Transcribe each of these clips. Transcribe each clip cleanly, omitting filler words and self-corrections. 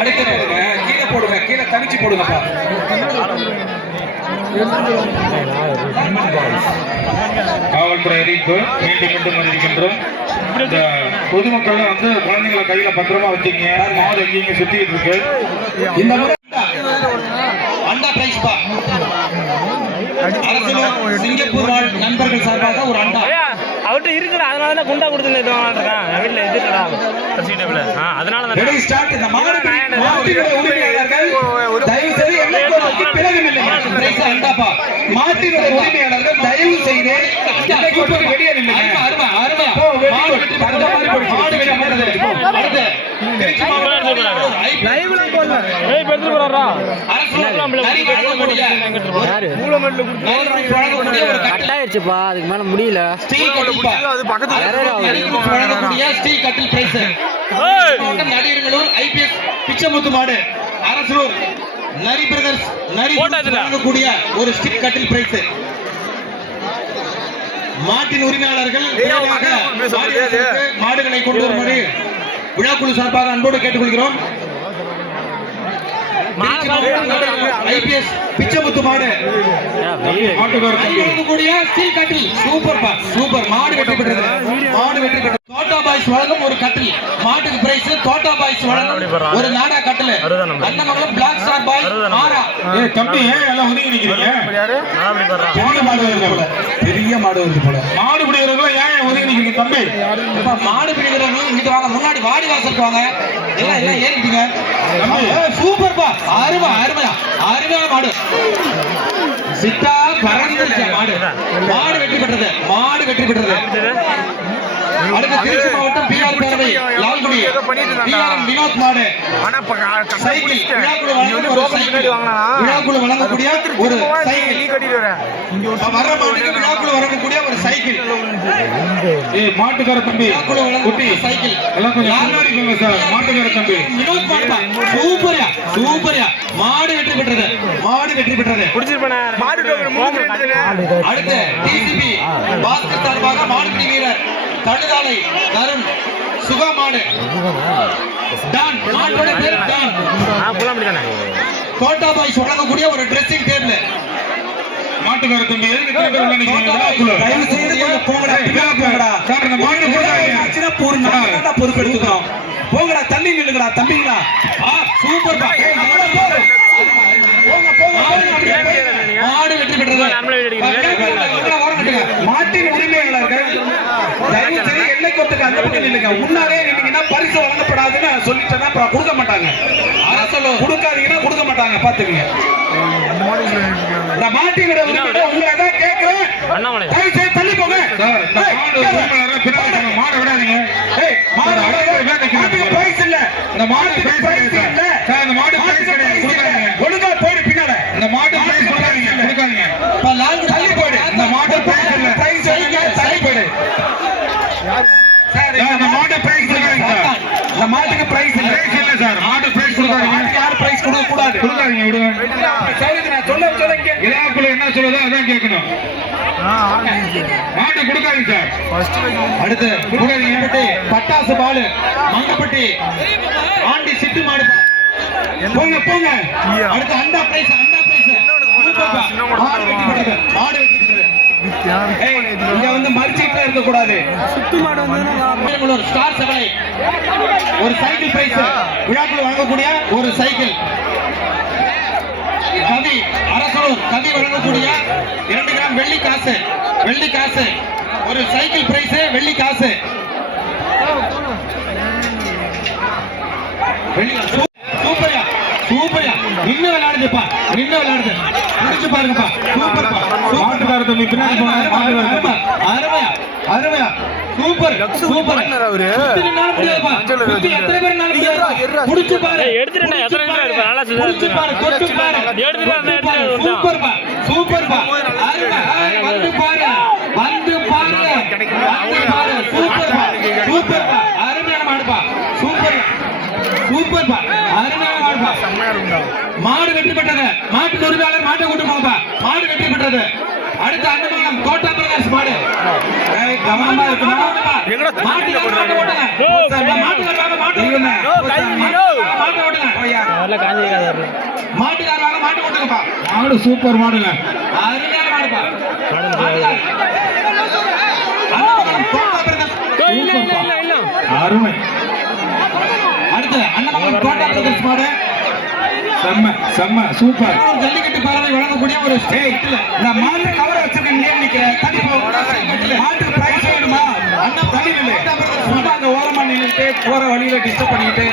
அடுத்து போடுங்க, கீழே போடுங்க, கீழே தனிச்சு போடுங்கப்பா. காவல்துறை அறிவிப்பு மீண்டும் அறிவிக்கின்றோம். இந்த பொதுமக்கள் வந்து குழந்தைங்களை கையில பத்திரமா வச்சுங்க. மாடு எங்கேயும் சுத்திட்டு இருக்கு. இந்த முறை அண்டா பிரைஸ் பா. சிங்கப்பூர் வாழ் நண்பர்கள் சார்பாக ஒரு அண்டா அவர்கிட்ட இருக்குடா, அதனால தான் குண்டா கொடுத்து வீட்டில் எதிர்க்கடா அதனால தான் ரெடி ஸ்டார்ட். இந்த மாட்டினுடைய உரிமையாளர்கள் தயவு செய்து எல்லைக்கோட்டுக்கு பிறகு நில்லுங்க. பிரைஸ் அண்டாப்பா. மாட்டினுடைய உரிமையாளர்கள் தயவு செய்து எல்லைக்கோட்டுக்கு வெளியே நில்லுங்க. அருமை அருமை. மாடு வெற்றி அந்த மாதிரி போடுங்க. மாடு வெற்றி பண்றது. அடுத்து திருச்சி மாவட்டம் லைவ்ல போடுங்க. ஏய் பெருத்து போறா. கட்டாயிருச்சுப்பா, அதுக்கு மேல முடியல. ஸ்டீல் கட்டில் அது பக்கத்துல ஸ்டீல் கட்டில் பிரைஸ். நடிகர்களூர் ஐபிஎஸ் பிச்சமுத்து மாடு அரசூர் நரி பிரதர்ஸ் நரி வழங்கக்கூடிய ஒரு ஸ்டீல் கட்டில் பிரைஸ். மாட்டின் உரிமையாளர்கள் மாடுகளை கொண்டு வருமாறு விழாக்குழு சார்பாக அன்போடு கேட்டுக்கொள்கிறோம். ஐபிஎஸ் பிச்சமுத்து மாடு கூடிய ஸ்டீல் கட்டில். சூப்பர் பா, சூப்பர். மாடு வெற்றி பெற்றது. மாடு வெற்றி பெற்றது. தோட்டா பாய்ஸ் வழங்கும் ஒரு கட்டில். மாட்டுக்கு பிரைஸ் தோட்டா பாய்ஸ் வழங்கும் ஒரு நாடா கட்டில். அண்ணமங்கலம் பிளாக் ஸ்டார் பாய் மாறா. ஏய் தம்பி, எல்லாம் ஒதுங்கி நிக்கிறீங்க. பெரிய மாடு வருது போல. பெரிய மாடு வருது போல. மாடு பிடிக்கிறவங்க ஏன் ஒதுங்கி நிக்கிறீங்க தம்பி? மாடு பிடிக்கிறவங்க இங்க வாங்க, முன்னாடி வாடி வாசலுக்கு வாங்க. எல்லாம் எல்லாம் ஏறிட்டீங்க. சூப்பர் பா, அருமை அருமையா அருமையான மாடு. சிட்டா பறந்துருச்சு மாடு. மாடு வெற்றி பெற்றது. மாடு வெற்றி பெற்றது. அடுத்து திருச்சி மாவட்டம் பிஆர் பேரவை லால்குடி பிஆர்எம் வினோத் மாடு சைக்கிள் விழாக்குழு வழங்கக்கூடிய ஒரு சைக்கிள். வர மாட்டுக்கு விழாக்குழு வழங்கக்கூடிய ஒரு சைக்கிள். மாட்டுக்கார தம்பி குட்டி சைக்கிள் எல்லாம் கொஞ்சம் முன்னாடி போங்க சார். மாட்டுக்கார தம்பி வினோத் மாடு. சூப்பர்யா சூப்பர்யா. மாடு வெற்றி பெற்றது. மாடு வெற்றி பெற்றது. அடுத்து டிசிபி பாஸ்கர் சார்பாக மாடுபிடி வீரர் தடுதாலை தருண் சுகா மாடு டான். மாட்டோட பேர் டான். கோட்டா பாய்ஸ் வழங்கக்கூடிய ஒரு ட்ரெஸ்ஸிங் டேபிள். மாட்டுக்கார தம்பி எதுக்கு தயவு செய்து கொஞ்சம் போங்கடா, பின்னால போங்கடா. இந்த மாட்டு போடாச்சுன்னா பூர்ணா பொறுப்பெடுத்துக்கிறோம். போங்கடா, தள்ளி நில்லுங்கடா தம்பிங்களா. சூப்பர் பா. மாடு வெற்றி பெற்றது. மாட்டின் உரிமையாளர்கள் தயவு செய்து எல்லைக்கோட்டுக்கு அந்த பக்கம் நில்லுங்க. முன்னாலே நின்னீங்கன்னா பரிசு வழங்கப்படாதுன்னு சொல்லிட்டேன்னா அப்புறம் கொடுக்க மாட்டாங்க. அரசு கொடுக்காதீங்கன்னா கொடுக்க மாட்டாங்க, பாத்துக்கங்க. இந்த மாட்டினுடைய உரிமையை உங்களை தான் கேட்கிறேன். தயவு செய்து தள்ளி போங்க. மாடு விடாதீங்க. மாட்டுக்கு பிரைஸ் இல்ல. இந்த மாட்டுக்கு பிரைஸ் இல்ல. இந்த மாடு பிரைஸ் கிடையாது. ஒழுங்கா போடு பின்னால. இந்த மாடு பிரைஸ் கொடுக்காதீங்க, கொடுக்காதீங்க. தள்ளி போடு. இந்த மாடு பிரைஸ் இல்ல. பிரைஸ் இல்ல, தள்ளி போடு. சார் இந்த மாடு பிரைஸ் கொடுக்காதீங்க சார். இந்த மாட்டுக்கு பிரைஸ் இல்ல. பிரைஸ் இல்ல சார். மாடு பிரைஸ் கொடுக்காதீங்க. யார் பிரைஸ் கொடுக்க கூடாது. கொடுக்காதீங்க, விடுங்க. சரிங்க, நான் சொல்லுங்க. விழாக்குள்ள என்ன சொல்லுதோ அதான் கேட்கணும். மாட்டு கொடுக்காதீங்க சார். அடுத்து பட்டாசு பாலு மங்கப்பட்டி ஆண்டி சிட்டு மாடு. போங்க போங்க. அடுத்து அண்டா பிரைஸ். அண்டா பிரைஸ் மாடு வெற்றி பெற்றது. மாடு வெற்றி பெற்றது. இங்க வந்து மர்ஜிட்ல இருக்க கூடாது. சுத்து மாடு வந்து ஒரு ஸ்டார் சகலை ஒரு சைக்கிள் பிரைஸ் விழாக்குள்ள வழங்கக்கூடிய ஒரு சைக்கிள். கவி அரசூர் கவி வழங்கக்கூடிய 2 கிராம் வெள்ளி காசு. வெள்ளி காசு ஒரு சைக்கிள் பிரைஸ். வெள்ளி காசு சூப்பர்யா சூப்பர்யா. இன்னும் விளையாடுதுப்பா, இன்னும் விளையாடுது. முடிச்சு பாருங்கப்பா. சூப்பர்ப்பா. மாட்டுக்கார தம்பி பின்னாடி போங்க. அருமையா அருமையா. Super super. முடியாதுப்பா. எத்தனை பேர் முடிச்சு பாரு. முடிச்சு பாரு. தொட்டு பாரு. சூப்பர்ப்பா சூப்பர்ப்பா. வந்து பாரு. வந்து பாரு. வந்து பாரு. சூப்பர்ப்பா சூப்பர்ப்பா. அருமையான மாடுப்பா. சூப்பர் சூப்பர்ப்பா. அருமையான மாடுப்பா. மாடு வெற்றி பெற்றது. மாட்டு உரிமையாளர் மாட்டை கூட்டு போங்கப்பா. மாடு வெற்றி பெற்றது. அடுத்து அண்ணன் கோட்டா பிரகாஷ் மாடு. கவனமா இருக்கணும். மாட்டு ஓட்டுங்க. நல்லா காஞ்சிருக்காது. மாட்டுக்கார வாங்க மாட்டு போட்டுங்கப்பா. மாடு சூப்பர் மாடுங்க. அருமையான மாடுப்பா. மாடு மாட்டுக்கார. அண்ணமங்கலம் தோட்டா பிரதர்ஸ். இல்ல அருமை. அடுத்து அண்ணமங்கலம் தோட்டா பிரதர்ஸ் மாடு. செம்ம செம்ம சூப்பர். ஜல்லிக்கட்டு பறவை வழங்கக்கூடிய ஒரு ஸ்டேட். நான் மாடு கவர வச்சிருக்கேன் ஏன் நிக்கிறேன்? தள்ளி போ. மாட்டு பிரைஸ் வேணுமா? அண்ணா தள்ளி நில்லு. சும்மா அங்க ஓரமா நின்னுட்டு போற வழியில டிஸ்டர்ப் பண்ணிட்டு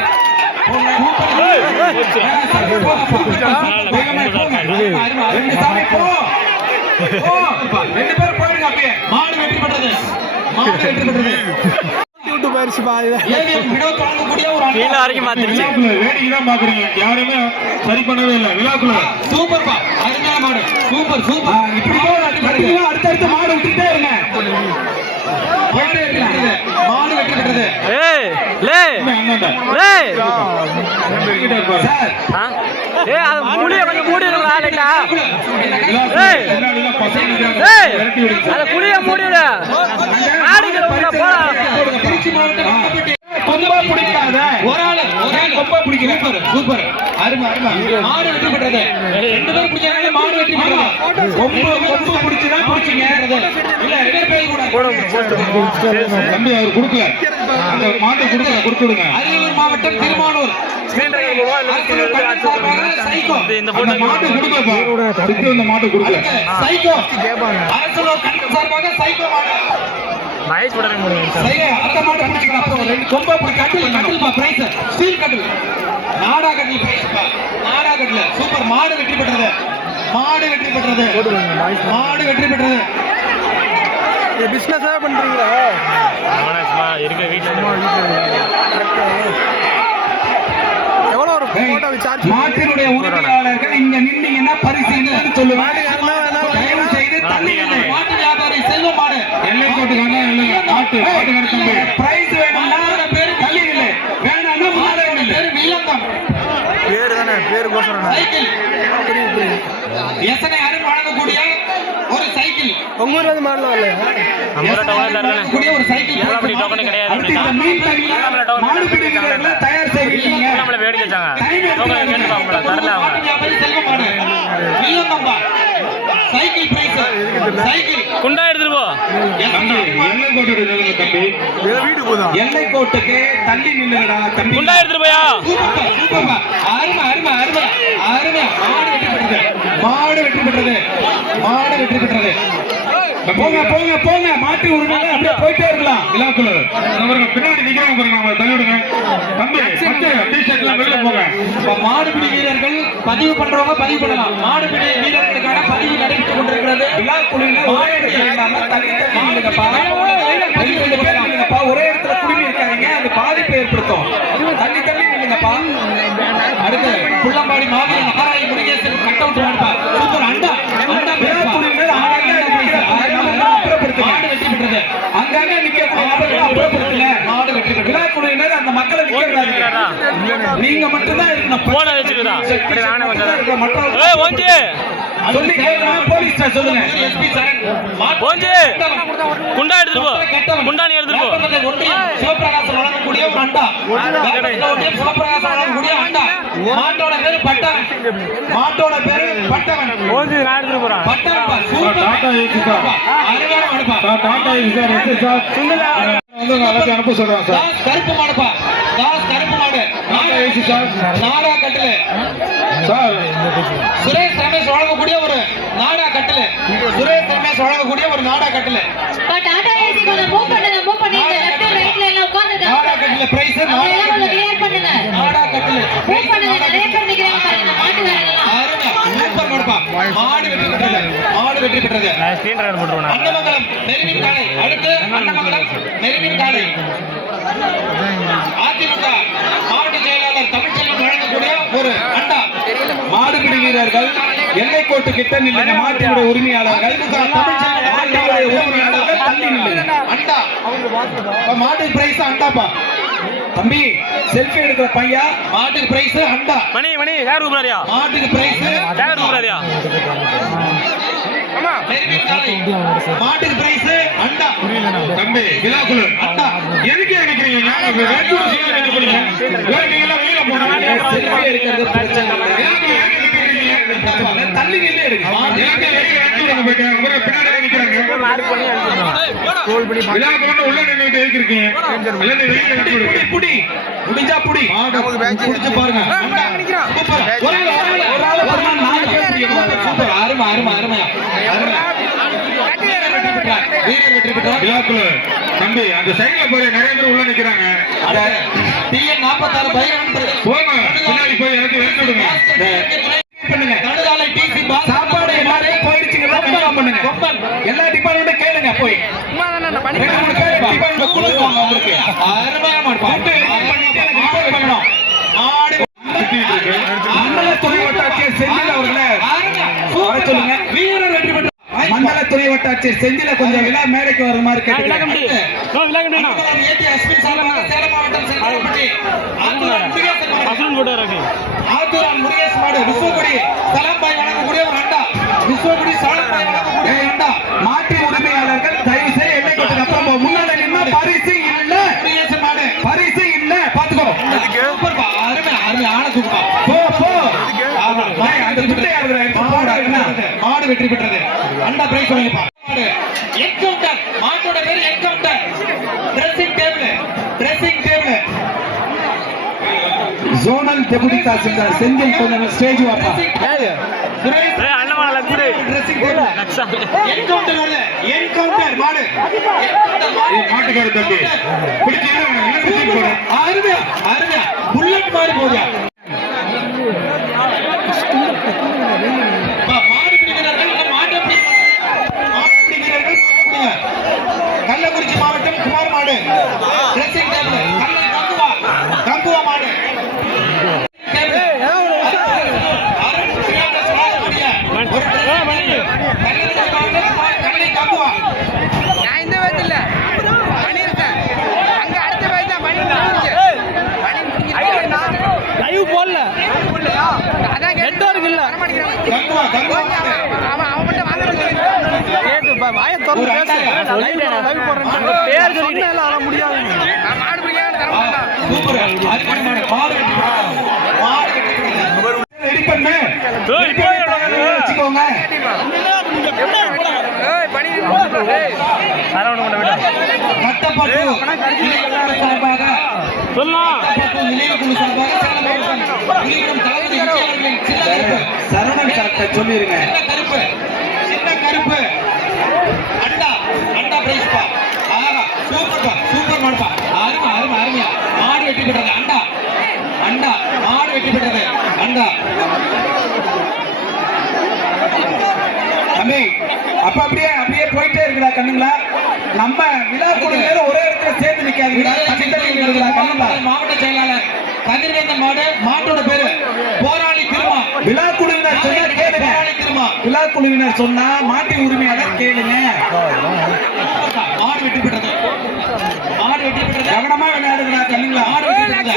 ரெண்டு சாமி போ. ரெண்டு பேரும் போயிடுங்க அப்படியே. மாடு வெற்றி பெற்றது. மாடு வெற்றி பெற்றது. ஏவிஎம் வினோத் வழங்கக்கூடிய ஒரு அண்ணா. கீழே வரைக்கும் மாத்திருச்சு. விழாக்குள்ள வேடிக்கை தான் பாக்குறீங்க. யாருமே சரி பண்ணவே இல்லை விழாக்குள்ள. சூப்பர்ப்பா. அருமையான மாடு. Super super. இப்படி அடுத்தடுத்து மாடு விட்டுட்டே இருங்க. மாடு வெற்றி பெற்றது. மாடு வெற்றி பெற்றது. ஏய் லே அண்ணாண்ட ஏய் சார் ஏய் அது புளிய கொஞ்சம் மூடி விடுடா லைட்டா. ஏய் முன்னாடிலாம் பசங்க ஏய் விரட்டி விடுங்க. அத புளிய மூடி விடு. ஆடிக்கு உள்ள போடா. திருச்சி மாவட்டம் கம்பப்பட்டி. கொம்பா பிடிக்காத. ஒரு ஆளு கொம்பா பிடிக்கிற. Super super. அருமை அருமை. மாடு வெற்றி பெற்றது. ரெண்டு பேரும் பிடிச்சாங்க. மாடு வெற்றி பெற்றது. கொம்பு பிடிச்சுதான் பிடிச்சிங்க. இல்ல ரெண்டு பேரும் கூட. தம்பி அவர் கொடுக்கல. அந்த மாட்டை கொடுக்கல கொடுத்துடுங்க. அரியலூர் மாவட்டம் திருமானூர். ஸ்கிரீன் ரெக்கார்ட் போவா இல்ல அரசலூர் கண்ணன் சார்பாக சைக்கோ. இந்த அந்த போட்டோ மாட்டை கொடுக்கலப்பா. சித்து அந்த மாட்டை கொடுக்கல. சைக்கோ. அரசலூர் கண்ணன் சார்பாக சைக்கோ மாடு. மகேஷ் போடவே முடியும் சார். சைக்கோ அந்த மாட்டை பிடிச்சிக்கலாம். அப்புறம் ரெண்டு கொம்பை பிடி கட்டில்ப்பா பிரைஸ். ஸ்டீல் கட்டில். நாடா கட்டில் பிரைஸ்ப்பா. நாடா கட்டில். சூப்பர். மாடு வெற்றி பெற்றது. மாடு வெற்றி பெற்றது. மாடு வெற்றி பெற்றது. பிசினஸா பண்றீங்களா? அவனஸ்மா இருக்க வீட்ல எவ்வளவு ஒரு போட்டோ சார்ஜ்? மாட்டினுடைய உரிமையாளர்கள் இங்க நின்னீங்கன்னா பரிசு என்னன்னு சொல்லுவாங்க. தயவு செய்து தள்ளி நில்லுங்க. மாட்டு வியாபாரி செல்வ மாடு. எல்லை கோட்டுக்கான மாட்டு மாட்டுக்கார தம்பி பிரைஸ் வேணும்னா பேரு தள்ளி நில்லு. வேணாம்னா முன்னாலே நில்லு. பேரு வில்லங்கம். பேரு தானே, பேரு கோசரம். சைக்கிள். எத்தனை அருள் வழங்கக்கூடிய ஒரு சைக்கிள். உங்க ஊர்ல இருந்து மாடல வரல? நம்ம டவுன்ல தரல. கூடிய ஒரு சைக்கிள். அப்படி டோக்கன் கிடையாது. அடுத்து இந்த மீன் தண்ணியில மாடு பிடிக்கிறவர்களை தயார் செய்வீங்க. நம்மள வேடிக்கை வச்சாங்க. டோக்கன் கேட்டு பாப்போம். தரல அவங்க. மாட்டு வியாபாரி செல்வ மாடு. வில்லங்கம்பா. Cycle price. சைக்கிள். குண்டா எடுத்துட்டு போ. தம்பி எல்லை கோட்டுக்கு நில்லுங்க தம்பி. வீடு போதா? எல்லை கோட்டுக்கு தள்ளி நில்லுங்கடா தம்பி. குண்டா எடுத்துட்டு போயா. சூப்பர்ப்பா சூப்பர்ப்பா. அருமை அருமை அருமை அருமை. மாடு வெற்றி பெற்றது. மாடு வெற்றி பெற்றது. மாடு வெற்றி பெற்றது. போங்க போங்க போங்க. மாட்டு உரிமையில அப்படியே போயிட்டே இருக்கலாம். விழாக்குள்ள அவர்கள் பின்னாடி நிக்கிறவங்க பாருங்க. அவங்க தள்ளி விடுங்க தம்பி. பச்சை டிஷர்ட்ல வெளில போங்க. இப்ப மாடுபிடி வீரர்கள் பதிவு பண்றவங்க பதிவு பண்ணலாம். மாடுபிடி வீரர்களுக்கான பதிவு நடைபெற்றுக் கொண்டிருக்கிறது. விழாக்குழுவில ஒரே இடத்துல இல்லாம தள்ளி தள்ளி நில்லுங்கப்பா. ரெண்டு பேர் நில்லுங்கப்பா. ஒரே இடத்துல குடுமி இருக்காதீங்க. அது பாதிப்பை ஏற்படுத்தும். தள்ளி தள்ளி நில்லுங்கப்பா. அடுத்து புள்ளம்பாடி மாவீர மகாராஜி முருகேசன் கட் அவுட் மாடுப்பா. சூப்பர். அண்டா அண்டா விழாக்குழுவினர் அப்புறப்படுத்துங்க. மாடு வெற்றி பெற்றது. அங்கங்க நிக்கக்கூடிய நபர்களை அப்புறப்படுத்துங்க. மாடு வெற்றி பெற்றது. விழாக்குழுவினர் அந்த மக்களை நிக்க விடாதீங்க. நீங்க மட்டும்தான் இருக்கணும். போன வச்சிருக்கா. அப்படி நானே கொஞ்சம். மற்றவங்க ஏய் ஓஞ்சி. சொல்லி கேட்கணும். போலீஸ்ல சொல்லுங்க. எஸ்பி சரண். ஓஞ்சி. குண்டா எடுத்துட்டு போ. குண்டா நீ எடுத்துட்டு போ. ஒன்றியம் சிவபிரகாசம் வழங்கக்கூடிய ஒரு அண்டா. ஒன்றியம் சிவபிரகாசம் வழங்கக்கூடிய அண்டா. மாட்டோட பேரு பட்டவன். மாட்டோட பேரு பட்டவன். ஓஞ்சி நான் எடுத்துட்டு போறேன். பட்டவன்பா. சூப்பர். Tata AC sir. அருமையான மாடுப்பா. Tata AC sir. Yes sir. வந்து எல்லாத்தையும் அனுப்ப சொல்றேன் சார். தாஸ் கருப்பு மாடுப்பா. தாஸ் கருப்பு மாடு. Tata AC sir. நாடா கட்டிலு. சார் சுரேஷ் ரமேஷ் வழங்கக்கூடிய ஒரு நாடா கட்டிலு. சுரேஷ் ரமேஷ் வழங்கக்கூடிய ஒரு நாடா கட்டிலு. டாடா ஏசி கொஞ்சம் மூவ் பண்ணுங்க, மூவ் பண்ணி இந்த லெஃப்ட் ரைட்ல எல்லாம் உட்கார்ந்துட்டாங்க. நாடா கட்டிலு பிரைஸ் அதெல்லாம் கொஞ்சம் கிளியர் பண்ணுங்க. நாடா கட்டிலு மூவ் பண்ணுங்க. நிறைய பேர் நிக்கிறாங்க பாருங்க மாட்டுக்காரங்க. அருமை. சூப்பர் மாடுப்பா. மாடு வெற்றி பெற்றது. மாடு வெற்றி பெற்றது. நான் ஸ்கிரீன் ரெக்கார்ட் போட்டுருவேன். அன்னமங்கலம் நெருமின் காலை. அடுத்து அன்னமங்கலம் நெருமின் காலை. அதிமுக மாவட்ட செயலாளர் தமிழ்ச்செல்வன் வழங்கக்கூடிய ஒரு அண்டா. மாடுபிடி வீரர்கள் எல்லை கோட்டு கிட்ட நில்லுங்க. மாட்டினுடைய உரிமையாளர்கள் மாட்டினுடைய உரிமையாளர்கள் தள்ளி நில்லுங்க. அண்டா. இப்ப மாட்டுக்கு பிரைஸ் அண்டாப்பா. தம்பி செல்ஃபி எடுக்கிற பையா. மாட்டுக்கு பிரைஸ் அண்டா. மணி மணி யார் கூப்பிடாரியா. மாட்டுக்கு பிரைஸ் யார் கூப்பிடாரியா. நெருமின் காலை மாட்டுக்கு பிரைஸ் அண்டா தம்பி விழாக்குழு அண்டா எதுக்கு நினைக்கிறீங்க வேட்டூர் சீக்கிரம் நினைக்க போறீங்க நீங்க எல்லாம் வெளியில போனாங்க செல்ஃபி எடுக்கிறது பிரச்சனை தள்ளி நின்று எடுங்க உள்ள நின்று இருக்கீங்க புடி முடிஞ்சா புடி புடிச்சு பாருங்க சூப்பர் அருமை அருமை அருமையா வீரர் வெற்றி பெற்றார் விழாக்குழு தம்பி அந்த சைடுல போய் நிறைய பேர் உள்ள நிக்கிறாங்க டிஎன் 46 பைரவன் போங்க பின்னாடி போய் எனக்கு எடுத்து விடுங்க பண்ணுங்க நடுதாலை டிசி சாப்பாடு எல்லாரும் போயிடுச்சுங்க கன்ஃபார்ம் பண்ணுங்க எல்லா டிபார்ட்மெண்ட்டும் கேளுங்க போய் டிபார்ட்மெண்ட் கொடுப்பாங்க உங்களுக்கு அருமையா மாடுபாங்க பண்ணணும் ஆடு மண்டல துணை வட்டாட்சியர் செந்தில் அவர்களே வர சொல்லுங்க வீரர் வெற்றி பெற்ற மண்டல துணை வட்டாட்சியர் செந்தில கொஞ்சம் விழா மேடைக்கு வர மாதிரி கேட்டுக்கிறேன் ஏடி அஸ்வின் சாலமாக சேலம் மாவட்டம் செங்கல்பட்டு ஆத்தூரான் முருகேஷ் மாடு விஸ்வகுடி சலம்பாய் வழங்கக்கூடிய ஒரு அண்டா விஸ்வகுடி சலம்பாய் வழங்கக்கூடிய ஒரு அண்டா மாட்டு உரிமையாளர்கள் தயவு செய்து எல்லை கோட்டுக்கு அப்புறம் முன்னாடி நின்னா பரிசு இல்ல முருகேஷ் மாடு பரிசு இல்ல பாத்துக்கோ சூப்பர்ப்பா அருமை அருமை ஆன சூப்பர் போ போ அந்த துட்டை மாடு வெற்றி பெற்றது அண்டா பிரைஸ் வாங்கிப்பா மாடு என்கவுண்டர் மாட்டோட பேர் encounter dressing table zonal deputy tahsildar Senthil கொஞ்சம் ஸ்டேஜ் வாப்பா என்கவுண்டர் வருது என்கவுண்டர் மாடு மாட்டுக்கார தம்பி பிடிச்சி அருமையா அருமையா புல்லட் மாடு போதியா மாடு பிடிக்கிறார்கள் மாடு பிடிக்கிறார்கள் கள்ளக்குறிச்சி மாவட்டம் குமார் மாடு ட்ரெஸ்ஸிங் டேபிள் கங்குவா மாடு நான் இந்த வயசு இல்ல பண்ணிருக்கேன் அங்க அடுத்த வயசு தான் பண்ணி போடல அதான் நெட்வொர்க் இல்ல அவன் மட்டும் வாய திறந்து பேசு லைவ் போடுறேன் பேர் சொல்லிட்டு அத முடியாது நான் மாடு பிடிக்காம தர மாட்டேன் ரெடி பண்ணு வச்சுக்கோங்க கட்டப்பட்டு சார்பாக நிலையக்குழு சார்பாக சரவணன் சார்ட்ட சொல்லிருங்க சின்ன கருப்பு அண்டா அண்டா பிரைஸ் பா ஆஹா சூப்பர் மாடுப்பா அருமை அருமை அருமையா மாடு வெற்றி பெற்றது அண்டா அண்டா மாடு வெற்றி பெற்றது அண்டா தம்பி அப்ப அப்படியே அப்படியே போயிட்டே இருக்குடா கண்ணுங்களா நம்ம விழா குழுவினர் ஒரே இடத்துல சேர்ந்து நிக்காதீங்க மாவட்ட செயலாளர் கதிர்வேந்தன் மாடு மாட்டோட பேரு போராளி திருமா விழா குழுவினர் சொன்னா கேளுங்க போராளி திருமா விழா குழுவினர் சொன்னா மாட்டின் உரிமையாளர் கேளுங்க மாடு வெற்றி பெற்றது மாடு வெற்றி பெற்றது கவனமா விளையாடுங்களா கண்ணுங்களா மாடு வெற்றி பெற்றது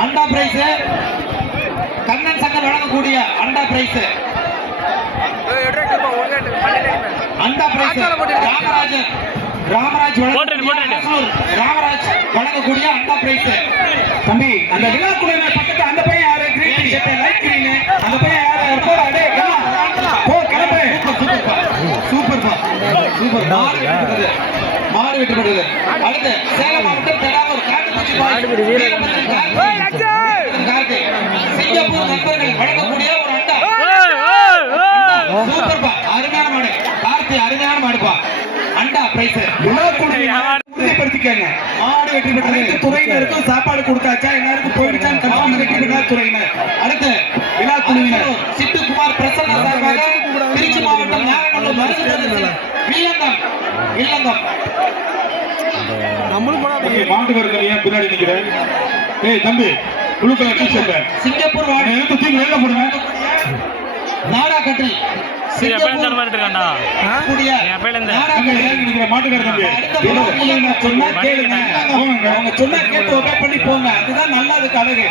அண்டா பிரைஸ் கண்ணன் சங்கர் வழங்கக்கூடிய அண்டா பிரைஸ் அண்டா பிரைஸ் ராமராஜ் வழங்கக்கூடிய அண்டா பிரைஸ் தம்பி அந்த விழா குழுவினர் பக்கத்துல அந்த பையன் யாரு கிரீன் டி-ஷர்ட் லைட் கிரீன் அந்த பையன் யாரு போடா டேய் போ கிளம்பு சூப்பர் மாடு வெற்றி பெற்றது அடுத்து சேலம் மாவட்டம் தெடாவூர் காட்டுப்பட்டி சிங்கப்பூர் நண்பர்கள் வழங்கக்கூடிய ஒரு அண்டா சூப்பர்பா அருமையான மாடு கார்த்தி அருமையான மாடுப்பா அண்டா பிரைஸ் உறுதிப்படுத்திக்கங்க மாடு வெற்றி பெற்றது துறையினருக்கும் சாப்பாடு கொடுத்தாச்சா எல்லாருக்கும் போயிடுச்சான்னு கன்ஃபார்ம் வெற்றி பெற்றார் துறையினர் அடுத்து விழா குழுவினர் சித்துக்குமார் பிரசன்னா சார்பாக திருச்சி மாவட்டம் நாகநல்லூர் இல்லங்கம் நம்மளும் மாட்டு வருது ஏன் பின்னாடி நிக்கிறேன் ஏய் தம்பி குழுக்களை டி-ஷர்ட் சிங்கப்பூர் வாடி எடுத்து தூக்கி வெளில போடுங்க நாடா கட்டில் மாட்டுக்கார தம்பி சொன்னா கேளுங்க அவங்க சொன்னா கேட்டு ஒபே பண்ணி போங்க அதுதான் நல்லதுக்கு அழகு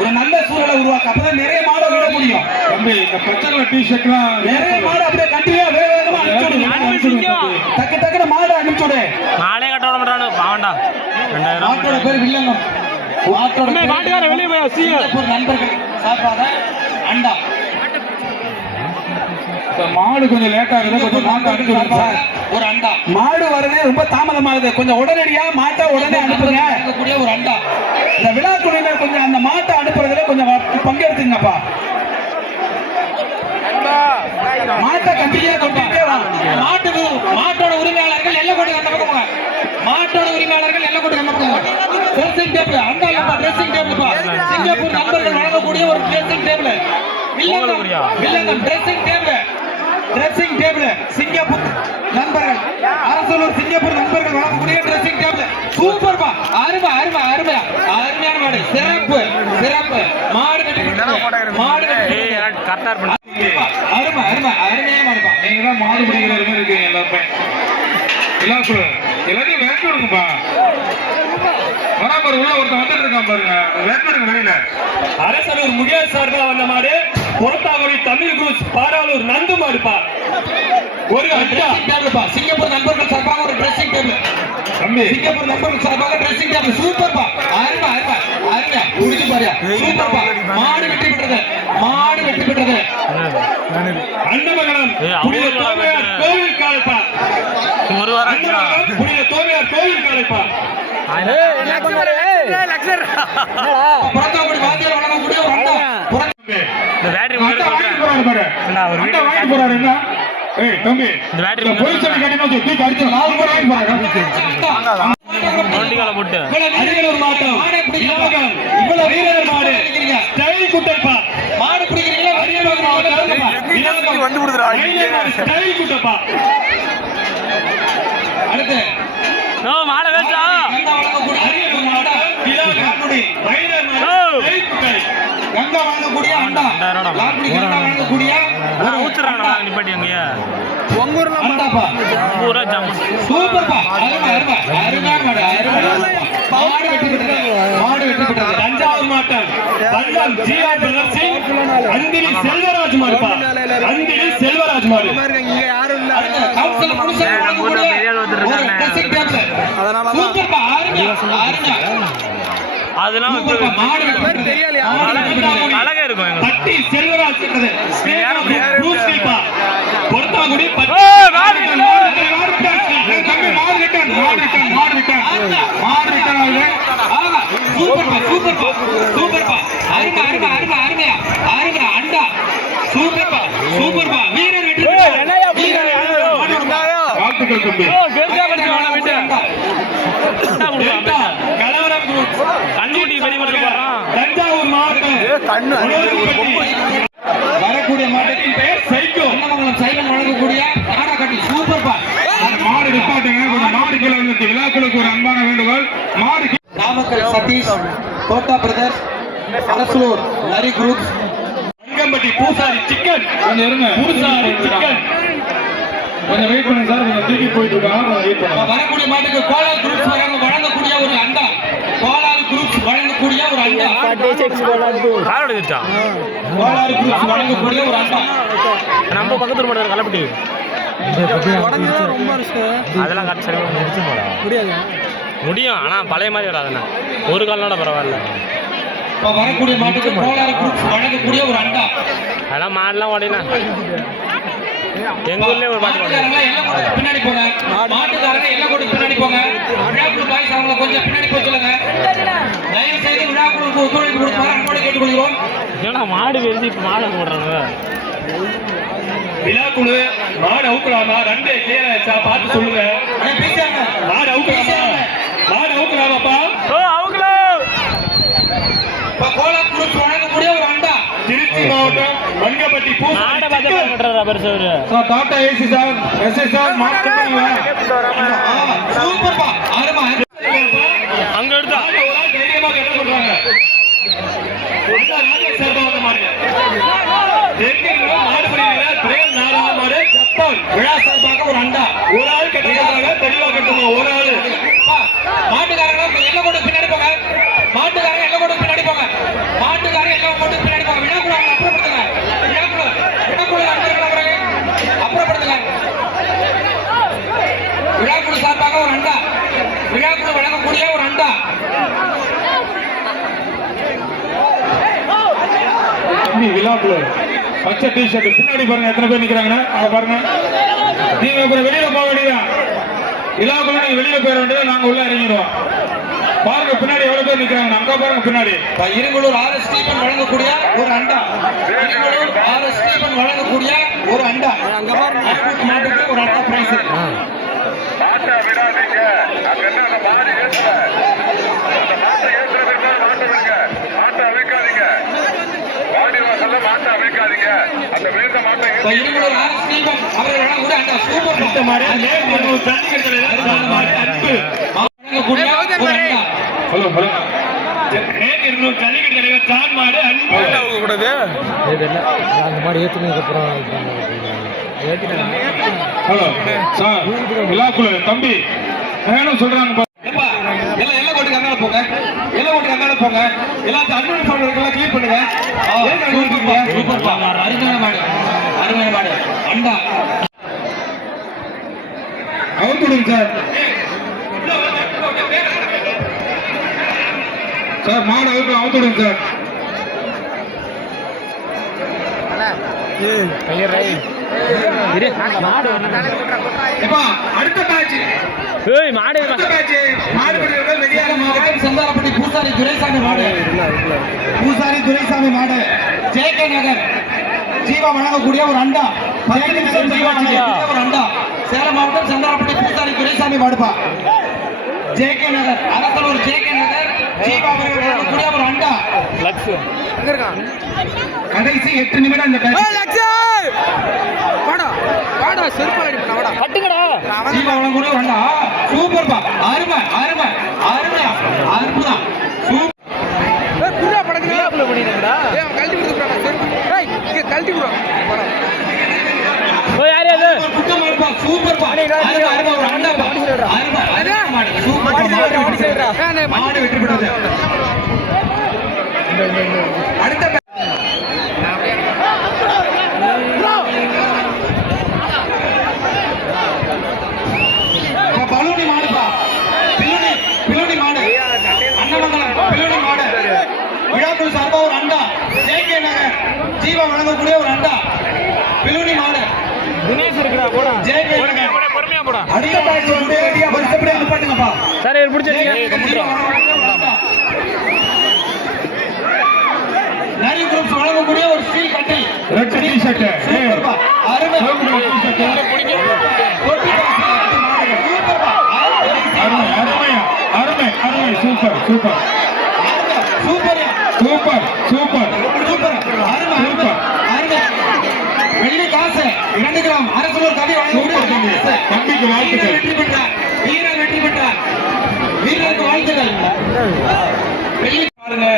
ஒரு நல்ல சூழலை உருவாக்க அப்பதான் நிறைய மாடு விட முடியும். தம்பி இந்த பச்சை கலர் டிஷர்ட்லாம் நிறைய மாடு அப்படியே கண்டிப்பா வேக வேகமா அனுப்பிச்சு விடு. டக்கு டக்குனு மாடு அனுப்பிச்சு விடு. மாடே கட்ட விட மாட்டானு பாவண்டா. 2000 மாட்டோட பேர் வில்லங்கம். மாட்டோட மாட்டுக்கார வெளியே போய் சிங்கப்பூர் நண்பர்கள் சார்பாக அண்டா. மாடு கொஞ்சம் லேட்டா இருக்குது, கொஞ்சம் மாட்டை அனுப்பி விடுங்க சார். ஒரு அண்டா. மாடு வரதே ரொம்ப தாமதமாகுது, கொஞ்சம் உடனடியா மாட்டை உடனே அனுப்புங்க. கூடிய ஒரு அண்டா. இந்த விழா குழுவினர் கொஞ்சம் அந்த மாட்டை அனுப்புறதுல கொஞ்சம் பங்கெடுத்துங்கப்பா. மாட்டை கண்டிப்பா கொண்டுட்டே வாங்க. மாட்டோட உரிமையாளர்கள் எல்லாம் கொண்டு அந்த பக்கம் போங்க. மாட்டோட உரிமையாளர்கள் எல்லாம் கொண்டு நம்ம போங்க. ட்ரெஸ்ஸிங் டேபிள் அண்டா இல்லப்பா, ட்ரெஸ்ஸிங் டேபிள்ப்பா. சிங்கப்பூர் நண்பர்கள் வழங்கக்கூடிய ஒரு ட்ரெஸ்ஸிங் டேபிள். வில்லங்கம் dressing table. Dressing table Singapore நண்பர்கள், அரசலூர் சிங்கப்பூர் நண்பர்கள் வழங்கக்கூடிய ட்ரெஸ்ஸிங் டேபிள். சூப்பர்ப்பா, அருமை அருமை அருமை அருமையான மாடு. சிறப்பு சிறப்பு மாடு கட்டி மாடு கரெக்டா இருப்பா. அருமை அருமை அருமையான மாடுப்பா. நீங்க தான் மாடு பிடிக்கிற மாதிரி இருக்கீங்க எல்லாருமே. எல்லாத்தையும் வேட்டு இருக்குப்பா. வராமர் உள்ள ஒருத்தன் வந்துட்டு இருக்கான் பாருங்க, வேட்டு இருக்கு வெளியில. அரசலூர் முகியார் சார்பில் வந்த மாடு பொறுத்தாக்குடி தமிழ் குரூஸ் பாடாலூர் நந்து மாடுப்பா. ஒரு ட்ரெஸ்ஸிங் டேபிள்ப்பா. சிங்கப்பூர் நண்பர்கள் சார்பாக ஒரு ட்ரெஸ்ஸிங் டேபிள். தம்பி சிங்கப்பூர் நண்பர்கள் சார்பாக ட்ரெஸ்ஸிங் டேபிள். சூப்பர்ப்பா, அருமை அருமை அருமை. முடிஞ்சு பாரு. சூப்பர்ப்பா, மாடு வெற்றி பெற்றது. மாடு வெற்றி பெற்றது. அன்னமங்கலம் புனித தோமையார் கோவில் காலைப்பா. ஒரு வாரம் அன்னமங்கலம் புனித தோமையார் கோவில் காலைப்பா. புறத்தாக்குடி வாத்தியார் வழங்கக்கூடிய ஒரு அண்டா. இந்த பேட்டரி அண்டா வாங்கிட்டு போறாரு பாரு. ஒரு அண்டா வாங்கிட்டு போறாரு என்ன? ஏய் தம்பி, இந்த பேட்டரி இந்த போலீஸ் ஸ்டேஷன் கட்டினா தூக்கி அடிச்சு 4 பேர் வாங்கிட்டு போறாங்க. நோண்டிகால போட்டு அரியலூர் மாவட்டம் இலவகம் இவ்வளவு வீரர் மாடு ஸ்டைல் குட்டப்பா. மாடு பிடிக்கிறீங்களா? அரியலூர் மாவட்டம் இலவகம் ஸ்டைல் குட்டப்பா. அடுத்து மாட வேச்சா அரியலூர் மாவட்டம் இலவகம் வீரர் மாடு ஸ்டைல் குட்டை. கங்கா வழங்கக்கூடிய அண்டா. லால்குடி கங்கா வழங்கக்கூடிய ஊத்துறானா நிப்பாட்டி அங்கேயே அண்டாப்பா. பூரா ஜாம். சூப்பர்ப்பா, அருமை அருமை அருமையான மாடு அருமை. மாடு வெற்றி பெற்றது. மாடு வெற்றி பெற்றது. தஞ்சாவூர் மாவட்டம் பல்லம் ஜிஆ பிரதர் சிங் அந்திலி செல்வராஜ் மாடுப்பா. அந்திலி செல்வராஜ் மாடு. அடுத்து கவுன்சிலர் முழுசா வழங்கக்கூடிய ஒரு ட்ரெஸ்ஸிங் டேபிள். சூப்பர்ப்பா, அருமை அருமை. அதெல்லாம் சூப்பர்ப்பா, மாடு வெற்றி பெற்றது. மாடு வெற்றி பெற்றது. அழகா இருக்கும் எங்களுக்கு. பட்டி செல்வராஜ் இருக்கிறது ப்ரூஸ்லிப்பா. பொறுத்தாக்குடி பட்டி தம்பி மாடு ரிட்டர்ன், மாடு ரிட்டர்ன், மாடு ரிட்டர்ன், மாடு ரிட்டர்ன் ஆகுது. ஆமா, சூப்பர்ப்பா சூப்பர்ப்பா சூப்பர்ப்பா. அருமை அருமை அருமை அருமையா அருமை அண்டா. சூப்பர்ப்பா சூப்பர்ப்பா. வீரர் வெற்றி பெற்றார். வீரர் வாழ்த்துக்கள் தம்பி. கலவரம் குரூப் கண்ணுக்குட்டி பெரிய மட்டும் போடுறான். தஞ்சாவூர் மாவட்டம் வரக்கூடிய மாட்டத்தின் பெயர் சைக்கோ. அன்னமங்கலம் சைவன் வழங்கக்கூடிய நாடாக்கட்டி. சூப்பர்ப்பா. மாடு நிப்பாட்டுங்க, கொஞ்சம் மாடு கீழே விழுந்துட்டு. விழாக்களுக்கு ஒரு அன்பான வேண்டுகோள். மாடு நாமக்கல் சதீஷ், கோட்டா பிரதர்ஸ், அரசலூர் நரி குரூப், அங்கம்பட்டி பூசாரி சிக்கன். கொஞ்சம் இருங்க, பூசாரி சிக்கன். கொஞ்சம் வெயிட் பண்ணுங்க சார், கொஞ்சம் தூக்கி போயிட்டு இருக்காங்க, வெயிட் பண்ணுங்க. வரக்கூடிய மாட்டுக்கு கோலால் குரூப்ஸ் வழங்கக்கூடிய ஒரு அண்டா. கோலால் குரூப்ஸ் வழங்கக்கூடிய ஒரு அண்டா. கால் எடுத்துச்சா கோலால் குரூப்ஸ் வழங்கக்கூடிய ஒரு அண்டா. நம்ம பக்கத்துல மட்டும் கலப்பட்டி அதெல்லாம் கட்ட சரி முடியும். ஆனா பழைய மாதிரி வராதுண்ணா, ஒரு காலனோட பரவாயில்ல. இப்ப வரக்கூடிய மாட்டுக்கு கோலால் குரூப்ஸ் வழங்கக்கூடிய ஒரு அண்டா. அதெல்லாம் மாடெல்லாம் ஓடினா எங்க ஊர்லயே ஒரு மாட்டு மாட்டுக்காரங்க எல்லாம் கூட பின்னாடி போங்க. மாட்டுக்காரங்க எல்லாம் கூட பின்னாடி போங்க. விழாக்குழு பாய்ஸ் அவங்களை கொஞ்சம் பின்னாடி போக சொல்லுங்க. தயவு செய்து விழாக்குழுக்கு ஒத்துழைப்பு கொடுத்தாரு அன்போடு கேட்டுக்கொள்கிறோம். ஏன்னா மாடு வெறுதி இப்ப மாடு போடுறாங்க. விழாக்குழு மாடு அவுக்கலாமா? ரன்வே கிளியர் ஆயிடுச்சா பார்த்து சொல்லுங்க. பேசாங்க. மாடு அவுக்கலாமா? மாடு அவுக்கலாமாப்பா? இப்ப கோலால் குரூப்ஸ் வழங்கக்கூடிய ஒரு அண்டா. திருச்சி மாவட்டம் மங்கப்பட்டி மாடை பார்த்து கட்டுறாரா பெருசு அவரு. Sir Tata AC sir, SI sir, மாடு கட்டுங்களா? சூப்பர்ப்பா, அருமை. அங்க எடுத்தா தைரியமாக என்ன சொல்றாங்க? விழா சார்பாக ஒரு அண்டா. ஒரு ஆள் கட்டுறாங்க, தெளிவா கட்டுமா? ஒரு ஆள் மாட்டுக்காரங்க எல்லாம் கூட பின்னாடி போங்க. மாட்டுக்காரங்க எல்லாம் கூட பின்னாடி போங்க. அண்டா. விழாக்குள்ள பச்சை டிஷர்ட் பின்னாடி பாருங்க எத்தனை பேர் நிக்கிறாங்கன்னா அங்க பாருங்க. நீங்க அப்புறம் வெளியில போக வேண்டியதான். விழாக்குள்ள நீங்க வெளியில போயிட வேண்டியது, நாங்க உள்ள இறங்கிடுவோம். பாருங்க பின்னாடி எவ்வளவு பேர் நிக்கிறாங்க, அங்க பாருங்க பின்னாடி. இருங்கலூர் ஆர்.எஸ். ஸ்டீபன் வழங்கக்கூடிய ஒரு அண்டா. இருங்கலூர் ஆர்.எஸ். ஸ்டீபன் வழங்கக்கூடிய ஒரு அண்டா. மாட்டுக்கு ஒரு அண்டா பிரைஸ். இருங்கலூர் ஆர்.எஸ். ஸ்டீபன் அவர்கள் வழங்கக்கூடிய அண்டா. சூப்பர் மாடு. வழங்கக்கூடிய ஒரு அண்டா. ஹலோ ஹலோ ஜல்லிக்கட்டு தலைவர் ஜான் மாடு அன்பு ஹலோ சார் விழாக்குள்ள தம்பி வேணும் சொல்றாங்க. எல்லாம் எல்லாம் கோட்டுக்கு அந்தால போங்க. எல்லாம் கோட்டுக்கு அந்தால போங்க. எல்லாத்தையும் அட்வான்ஸ் ஆர்டர் கிளியர் பண்ணுங்க. சூப்பர்ப்பா. அருமையான மாடு. அருமையான மாடு. அண்டா. அவுத்துடுங்க சார். சார் மாடு அவுத்துடுங்க சார். அடுத்த மேட்ச் செந்தாரப்பட்டி பூசாரி துரைசாமி மாடு. பூசாரி துரைசாமி மாடு. ஜே.கே. நகர் ஜீவா வழங்கக்கூடிய ஒரு அண்டா. 15 நிமிஷம் ஜீவா வழங்கக்கூடிய ஒரு அண்டா. சேலம் மாவட்டம் செந்தாரப்பட்டி பூசாரி துரைசாமி மாடுப்பா. ஜே.கே. நகர் அரசலூர் ஜே.கே. நகர் ஜீவா வழங்கக்கூடிய ஒரு அண்டா. கடைசி 8 நிமிடம் இந்த ஜீவா வழங்கக்கூடிய ஒரு அண்டா. சூப்பர்ப்பா. அருமை அருமை அருமையா அற்புதம். சூப்பர்ப்பா. மாடு வெற்றி பெற்றது. அடுத்த பலூனி மாடுப்பா. பிலோனி மாடு. அண்ணமங்கலம் பிலோனி மாடு. விழாக்குள் சார்பா ஒரு அண்டா. ஜே.கே. நகர் ஜீவா வழங்கக்கூடிய ஒரு அண்டா. பிலோனி மாடு. ஜே.கே. நகர் அடுத்த மேட்ச் வந்து வருஷப்படி அனுப்பாட்டுங்கப்பா. சார் இவர் பிடிச்சிருக்கீங்க. நிறைய குரூப்ஸ் வழங்கக்கூடிய ஒரு ஸ்டீல் கட்டில். Red T-shirt. சூப்பர்ப்பா. அருமை. அருமை super super super super super super அருமை அருமை அருமை. வெள்ளி காசு 2 கிராம் அரசலூர் கவி வழங்கக்கூடிய தம்பிக்கு வாழ்த்துக்கள். வெற்றி பெற்றார். வீரர் வெற்றி பெற்றார். வீரருக்கு வாழ்த்துக்கள். வெள்ளி பாருங்க.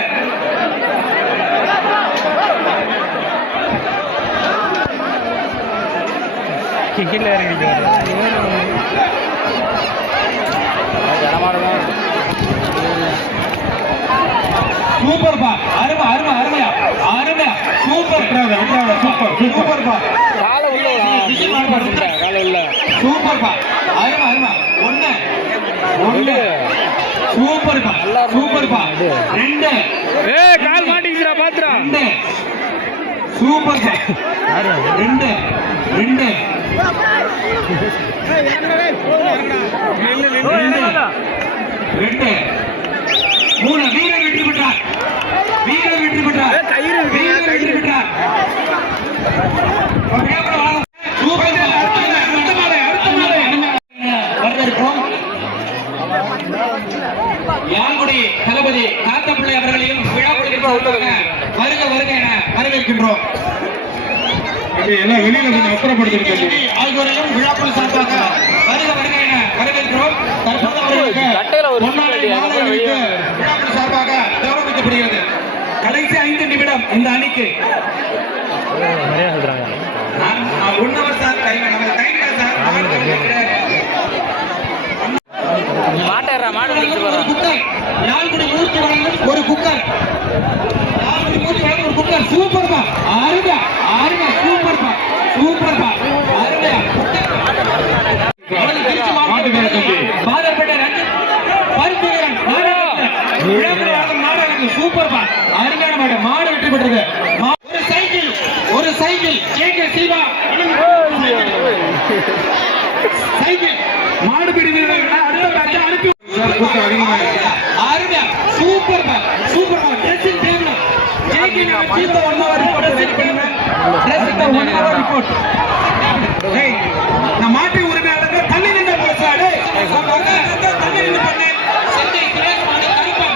சூப்பர்ப்பா. அருமை அருமை அருமையா அருமையா சூப்பர் சூப்பர் சூப்பர்ப்பா. சூப்பர்ப்பா. அருமை அருமை. ஒண்ணு சூப்பர்ப்பா. சூப்பர்ப்பா. 2 கால் மாட்டிக்கிறா பாத்துறா. 2 சூப்பர்ப்பா. 2 3 வீரர் வெற்றி பெற்றார். வீரர் வெற்றி பெற்றார். வீரர் வெற்றி பெற்றார். வரவேற்கிறோம். யாங்குடி தளபதி காத்தப்பிள்ளை அவர்களையும் விழாக்குழுவிற்கு வருக வருக என வரவேற்கின்றோம். எல்லாம் வெளியில கொஞ்சம் அப்புறப்படுத்திருக்கேன். ஆகியோரையும் விழாக்குழு சார்பாக வருக வருக என வரவேற்கிறோம். தற்போது அவர்களுக்கு முன்னாடி மாலை அணிவித்து விழாக்குழு சார்பாக கௌரவிக்கப்படுகிறது. கடைசி 5 நிமிடம் இந்த அணிக்கு. நான் 1 ஹவர் சார் டைம் நம்ம டைம் சார். ஒரு குக்கர் யாழ்குடி மூர்த்தி வழங்கும் ஒரு குக்கர். யாழ்குடி மூர்த்தி வழங்கும் ஒரு குக்கர். சூப்பர்ப்பா. அருமையா அருமையா சூப்பர்ப்பா. சூப்பர்ப்பா. அருமையா திருச்சி மாவட்டம் பாதப்பட்ட 2 பரிந்துரை சூப்பர் பா அருமையான மாடு மாடு வெற்றி பெற்றது ஒரு சைக்கிள் ஜேகே சிவா சைக்கிள் மாடு பிடி வீரர்கள் அடுத்த பேட்ச் அனுப்பி கூட்டம் அதிகமா இருக்கு. அருமையா சூப்பர் பா dressing table JK Siva 1 hour report set பண்ணுங்க ட்ரெஸ்ஸிங் 1 hour ரிப்போர்ட் டேய் நான் மாட்டு உரிமையாளங்க தண்ணி நின்னு பேசாடே தண்ணி நின்னு பண்ணு செஞ்சை சுரேஷ் மாடு கருப்பா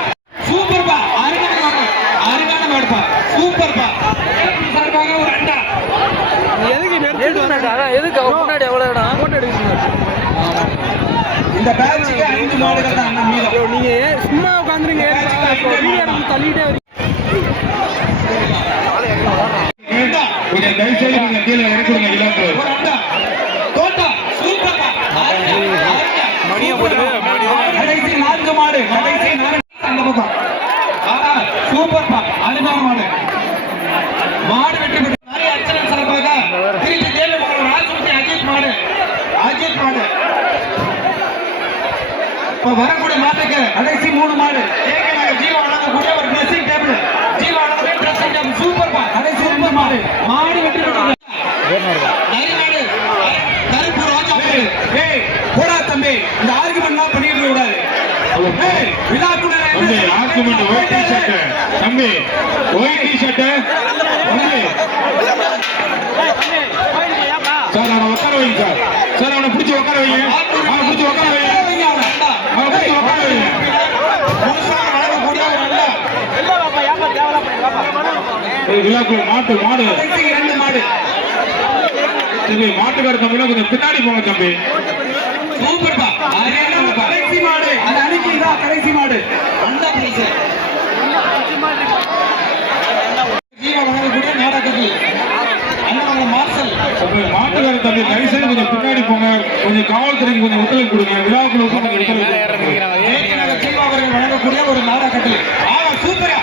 சூப்பர் பா அருமையான மாடுப்பா சூப்பர் பா சார்பாக ஒரு அண்டா எதுக்கு எதுக்கு முன்னாடி எவ்வளவு இடம் போட்டோ எடுக்கணும் இந்த பேட்சுக்கு 5 மாடுகள் தான் அண்ணன் மீதம் நீங்க சும்மா உட்காந்துருங்க தள்ளிட்டே கொஞ்சம் தயவு செய்து கொஞ்சம் கீழே இறக்கிடுங்க விழாக்கு. ஒரு அண்டா தோட்டா சூப்பர் பா மணியா போடுது கடைசி 4 மாடு கடைசி 4 அந்த பக்கம் ஆஹா சூப்பர் பா அருமையான மாடு வெற்றி பெற்று நிறைய அர்ச்சனை சார்பாக திருச்சி தேவமங்கலம் ராஜமூர்த்தி அஜித் மாடு இப்ப வரக்கூடிய மாட்டுக்கு கடைசி 3 மாடு ஜீவா வழங்கக்கூடிய ஒரு ட்ரெஸ்ஸிங் டேபிள் சூப்பர் பா கடைசி 2 மாடு வெற்றி பெற்றது நரிநாடு கருப்பு ராஜா ஏய் போடா தம்பி இந்த ஆர்குமெண்ட்லாம் பண்ணிட்டு கூடாது ஏய் விழாக்குள்ள தம்பி ஆர்குமெண்ட் ஒயிட் டி-ஷர்ட் தம்பி ஒயிட் டி-ஷர்ட் தம்பி சார் அவனை உட்கார வைங்க சார் அவனை பிடிச்சி உட்கார வைங்க அவனை பிடிச்சி உட்கார வைங்க வழங்கக்கூடிய ஒரு நல்ல விழாக்குள்ள மாடு 2 மாடு தம்பி மாட்டுக்கார தம்பினா கொஞ்சம் பின்னாடி போங்க தம்பி சூப்பர் பா கடைசி மாடு அது அன்னைக்கு இதான் கடைசி மாடு அந்த பிரைஸ் ஜீவா வழங்கக்கூடிய நாடகத்தில் அண்ணன் மார்சல் தம்பி மாட்டுக்கார தம்பி தயவு செய்து கொஞ்சம் பின்னாடி போங்க கொஞ்சம் காவல்துறைக்கு கொஞ்சம் ஒத்துழைப்பு கொடுங்க விழாக்குள்ள கொஞ்சம் ஒத்துழைப்பு ஜீவா அவர்கள் வழங்கக்கூடிய ஒரு நாடகத்தில் சூப்பரா